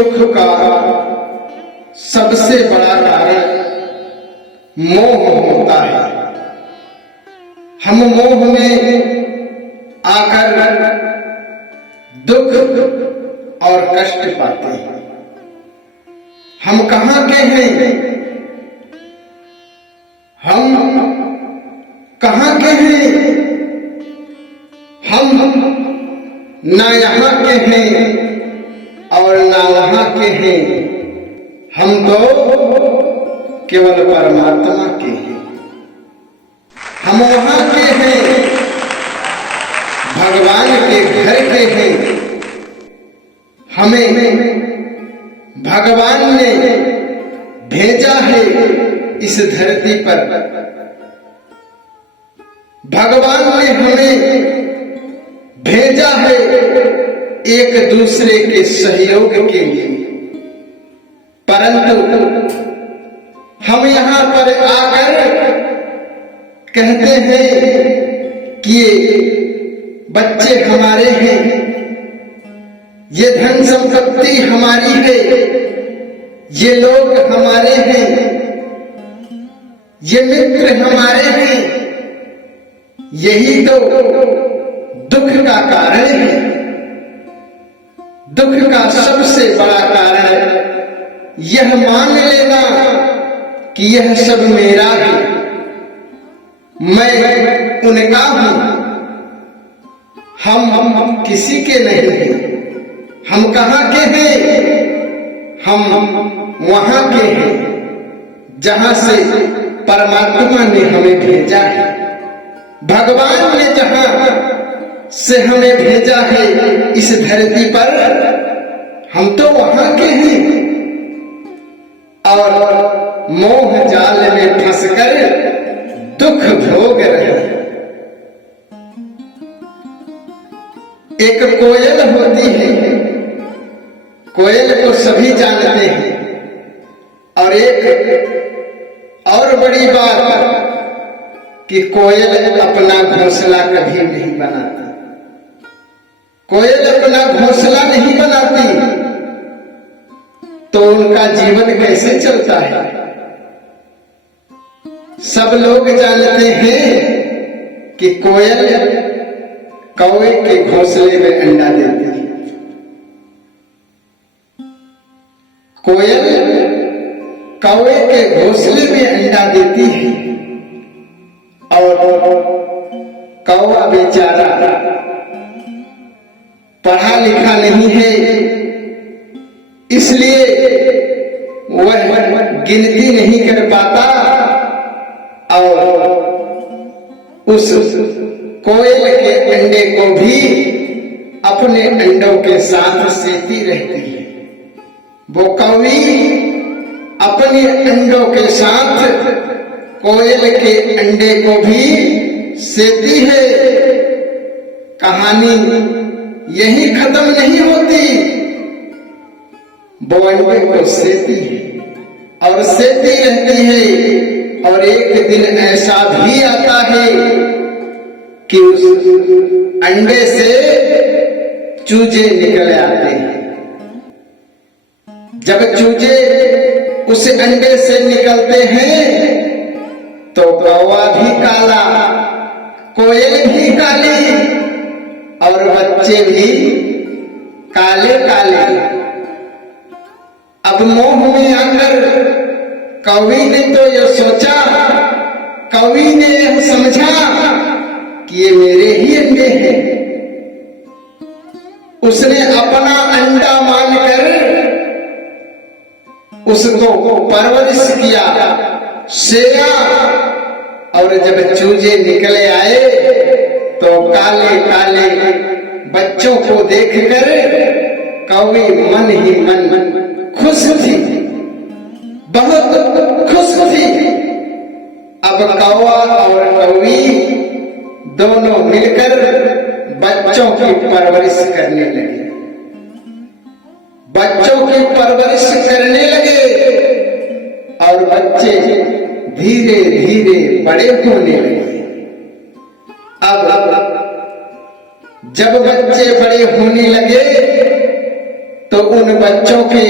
सुख का सबसे बड़ा कारण मोह होता है। हम मोह में आकर दुख और कष्ट पाते हैं। हम कहाँ के हैं? हम कहाँ के हैं? हम ना यहाँ के हैं और ना वहाँ के हैं। हम तो केवल परमात्मा के हैं। हम वहाँ के हैं, भगवान के घर के हैं। हमें भगवान ने भेजा है इस धरती पर। भगवान ने हमें भेजा है एक दूसरे के सहयोग के लिए, परंतु हम यहाँ पर आकर कहते हैं कि ये बच्चे हमारे हैं, ये धन संपत्ति हमारी है, ये लोग हमारे हैं, ये मित्र हमारे हैं। यही तो दुख का कारण है। दुख का सबसे बड़ा कारण यह मान लेना कि यह सब मेरा है, मैं उनका हूं। हम किसी के नहीं हैं। हम कहाँ के हैं? हम वहां के हैं जहां से परमात्मा ने हमें भेजा है। भगवान ने जहां से हमें भेजा है इस धरती पर, हम तो वहां के हैं और मोह जाल में फंसकर दुख भोग रहे हैं। एक कोयल होती है, कोयल को सभी जानते हैं। और एक और बड़ी बात कि कोयल अपना घोंसला कभी नहीं बनाती। कोयल अपना घोंसला नहीं बनाती तो उनका जीवन कैसे चलता है? सब लोग जानते हैं कि कोयल कौवे के घोंसले में अंडा देती है। कोयल कौवे के घोंसले में अंडा देती है और कौवा बेचारा पढ़ा लिखा नहीं है, इसलिए वह गिनती नहीं कर पाता और उस कोयल के अंडे को भी अपने अंडों के साथ सेती रहती है। वो कौवी अपने अंडों के साथ कोयल के अंडे को भी सेती है। कहानी यही खत्म नहीं होती। वो अंडे को सेती है और सेती रहती है और एक दिन ऐसा भी आता है कि उस अंडे से चूजे निकल आते हैं। जब चूजे उस अंडे से निकलते हैं तो कौवा भी काला, कोयल भी काली और बच्चे भी काले काले। अब मोह में आकर कवि ने तो यह सोचा, कवि ने यह समझा कि ये मेरे ही अंडे हैं। उसने अपना अंडा मानकर उसको परवरिश किया, सेया, और जब चूजे निकले आए तो काले काले बच्चों को देखकर कौवी मन ही मन खुश थी, बहुत खुश थी। अब कौवा और कौवी दोनों मिलकर बच्चों की परवरिश करने लगे। बच्चों की परवरिश करने लगे और बच्चे धीरे धीरे बड़े होने लगे। अब जब बच्चे बड़े होने लगे तो उन बच्चों के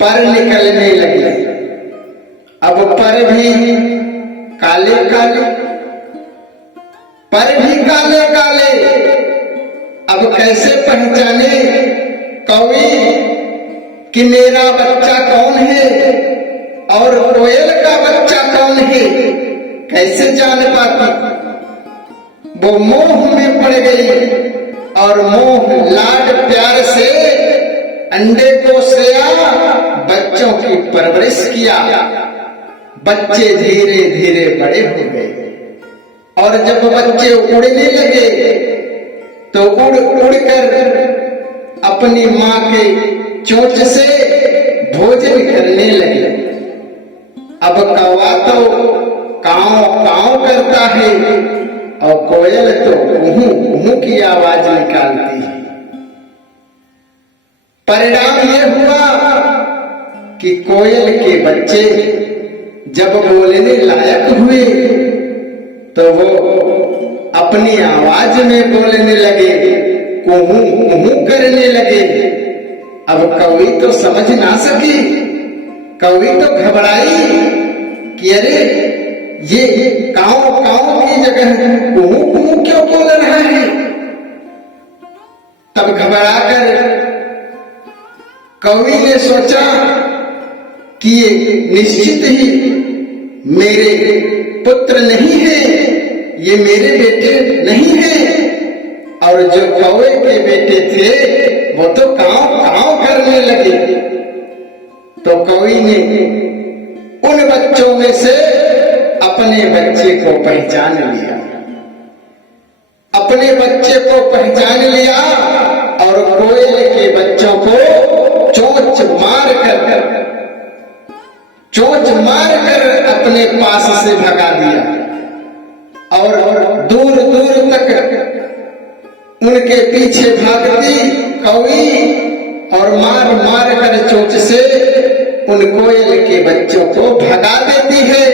पर निकलने लगे। अब पर भी काले काले, पर भी काले काले। अब कैसे पहचाने कवि कि मेरा बच्चा कौन है और कोयल का बच्चा कौन है? कैसे जान पाती? वो मोह में पड़ गई और मोह लाड प्यार से अंडे को सेया, बच्चों की परवरिश किया। बच्चे धीरे धीरे बड़े हो गए और जब बच्चे उड़ने लगे तो उड़ उड़ कर अपनी माँ के चोंच से भोजन करने लगे। अब कौवा तो कांव कांव करता है और कोयल तो कुहू कुहू की आवाज निकालती है। परिणाम ये हुआ कि कोयल के बच्चे जब बोलने लायक हुए तो वो अपनी आवाज में बोलने लगे, कुहू कुहू करने लगे। अब कवि तो समझ ना सकी, कवि तो घबराई कि अरे ये कांव कांव की जगह कुहू कुहू क्यों बोल रहा है। तब घबराकर कवि ने सोचा कि ये निश्चित ही मेरे पुत्र नहीं है, ये मेरे बेटे नहीं है। और जो कौवे के बेटे थे वो तो कांव कांव करने लगे। तो कवि ने उन बच्चों में से अपने बच्चे को पहचान लिया, अपने बच्चे को पहचान लिया और कोयल के बच्चों को चोंच मार कर अपने पास से भगा दिया और दूर दूर तक उनके पीछे भागती कौवी और मार मार कर चोंच से उन कोयल के बच्चों को भगा देती है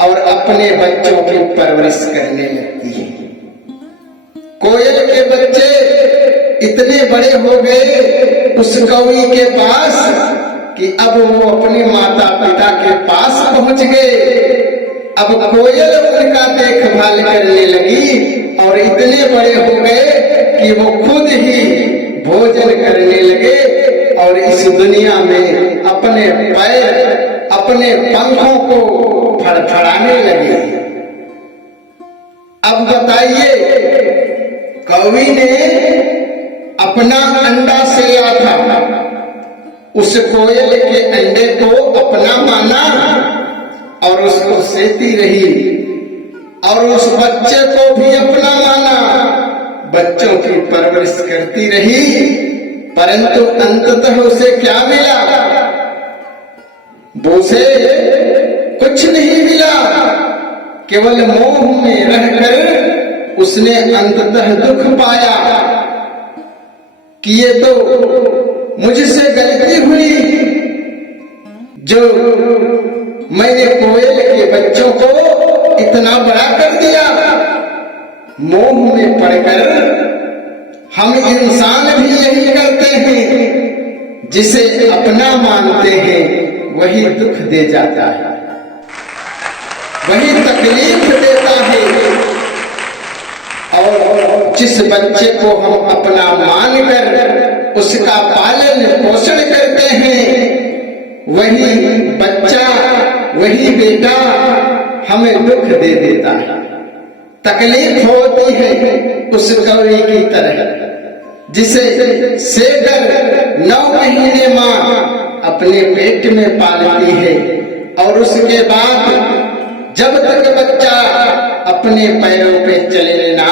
और अपने बच्चों की परवरिश करने लगती है। कोयल के बच्चे इतने बड़े हो गए उस कौवी के पास कि अब वो अपने माता पिता के पास पहुंच गए। अब कोयल उनका देखभाल करने लगी और इतने बड़े हो गए कि वो खुद ही भोजन करने लगे और इस दुनिया में अपने पैर अपने पंखों को फड़फड़ाने लगे। अब बताइए, कवि ने अपना अंडा सेया था, उस कोयल के अंडे को अपना माना और उसको सेती रही और उस बच्चे को भी अपना माना, बच्चों की परवरिश करती रही। परंतु अंततः उसे क्या मिला? उसे कुछ नहीं मिला। केवल मोह में रहकर उसने अंततः दुख पाया कि ये तो मुझसे गलती हुई जो मैंने कोयल के बच्चों को इतना बड़ा कर दिया। मोह में पड़कर हम इंसान भी यही करते हैं, जिसे अपना मानते हैं वही दुख दे जाता है, वही तकलीफ देता है। और जिस बच्चे को हम अपना मानकर उसका पालन पोषण करते हैं, वही बच्चा वही बेटा हमें दुख दे देता है। तकलीफ होती है उस कौवी की तरह जिसे सेकर 9 महीने माँ अपने पेट में पालती है और उसके बाद जब तक बच्चा अपने पैरों पे चले ना,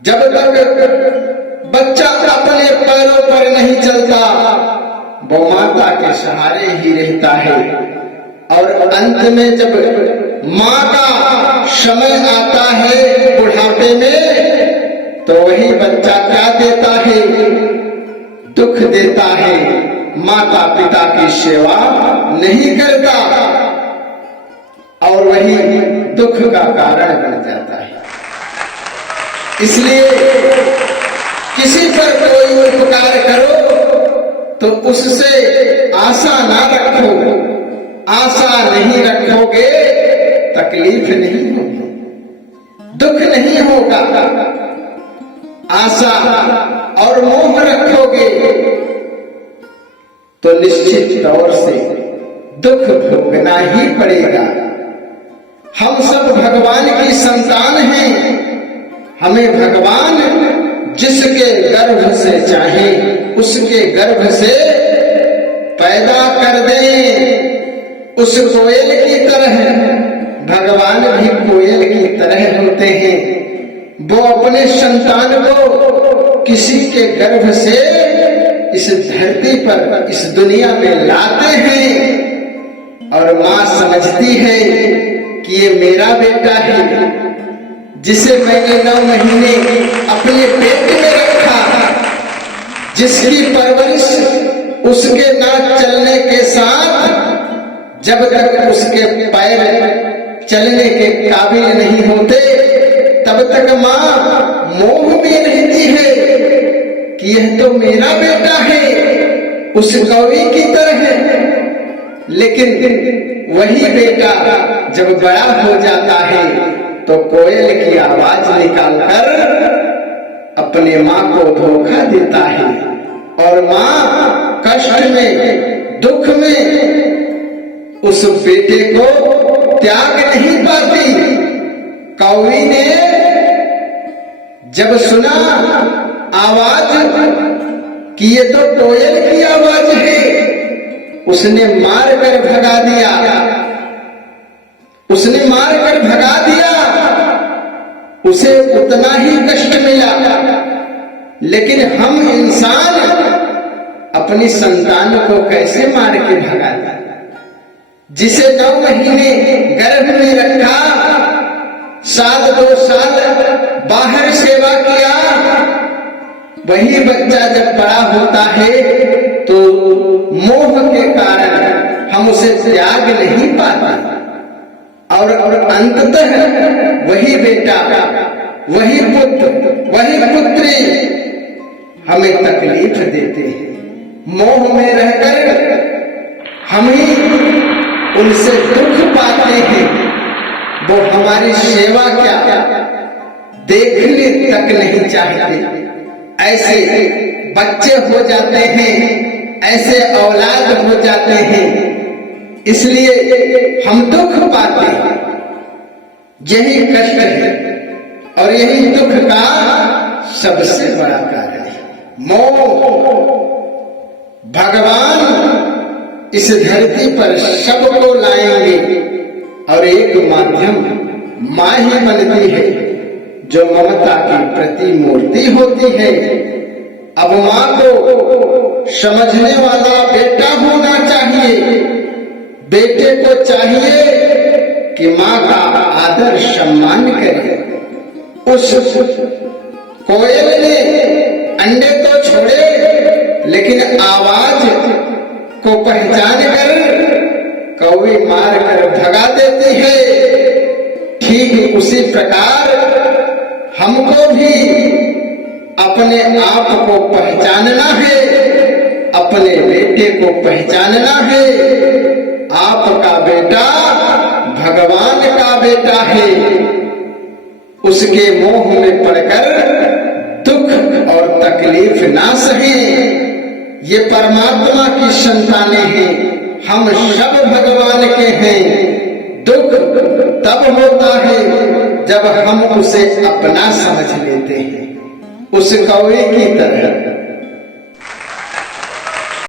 जब तक बच्चा अपने पैरों पर नहीं चलता, वो माता के सहारे ही रहता है। और अंत में जब माँ का समय आता है बुढ़ापे में, तो वही बच्चा क्या देता है? दुख देता है, माता पिता की सेवा नहीं करता और वही दुख का कारण बन जाता है। इसलिए किसी पर कोई उपकार करो तो उससे आशा ना रखो, आशा नहीं रखोगे तकलीफ नहीं होगी, दुख नहीं होगा। आशा और मोह रखोगे तो निश्चित तौर से दुख भोगना ही पड़ेगा। हम सब भगवान की संतान हैं, हमें भगवान जिसके गर्भ से चाहे उसके गर्भ से पैदा कर दे। उस कोयल की तरह भगवान भी कोयल की तरह होते हैं। वो अपने संतान को किसी के गर्भ से इस धरती पर, इस दुनिया में लाते हैं और माँ समझती है कि ये मेरा बेटा है, जिसे मैंने 9 महीने अपने पेट में रखा, जिसकी परवरिश उसके ना चलने के साथ, जब तक उसके पैर चलने के काबिल नहीं होते तब तक माँ मोह में रहती है कि यह तो मेरा बेटा है, उस कौवी की तरह है। लेकिन वही बेटा जब बड़ा हो जाता है तो कोयल की आवाज निकालकर अपने माँ को धोखा देता है और माँ कष्ट में, दुख में उस बेटे को त्याग नहीं पाती। कौवी ने जब सुना आवाज कि ये तो कोयल की आवाज है, उसने मार कर भगा दिया, उसने मार कर भगा दिया। उसे उतना ही कष्ट मिला। लेकिन हम इंसान अपनी संतान को कैसे मार के भगाते? जिसे 9 महीने गर्भ में रखा, 2 साल बाहर सेवा किया, वही बच्चा जब बड़ा होता है तो मोह के कारण हम उसे त्याग नहीं पाते और अंततः वही बेटा, वही पुत्र, वही पुत्री हमें तकलीफ देते हैं। मोह में रहकर हम ही उनसे दुख पाते हैं। वो हमारी सेवा क्या देखने तक नहीं चाहते। ऐसे बच्चे हो जाते हैं, ऐसे औलाद हो जाते हैं, इसलिए हम दुख पाते हैं। यही कष्ट है और यही दुख का सबसे बड़ा कारण है, मोह। भगवान इस धरती पर सबको लाएंगे और एक माध्यम माँ ही बनती है जो ममता की प्रतिमूर्ति होती है। अब माँ को समझने वाला बेटा होना चाहिए। बेटे को चाहिए कि माँ का आदर सम्मान करे। उस कोयल ने अंडे तो छोड़े, लेकिन आवाज को पहचान कर कौवी मार कर भगा देती है। ठीक उसी प्रकार हमको भी अपने आप को पहचानना है, अपने बेटे को पहचानना है। आपका बेटा भगवान का बेटा है। उसके मोह में पड़कर दुख और तकलीफ ना सहें। ये परमात्मा की संतानें हैं, हम सब भगवान के हैं। दुख तब होता है जब हम उसे अपना समझ लेते हैं, उस कौवे की तरह।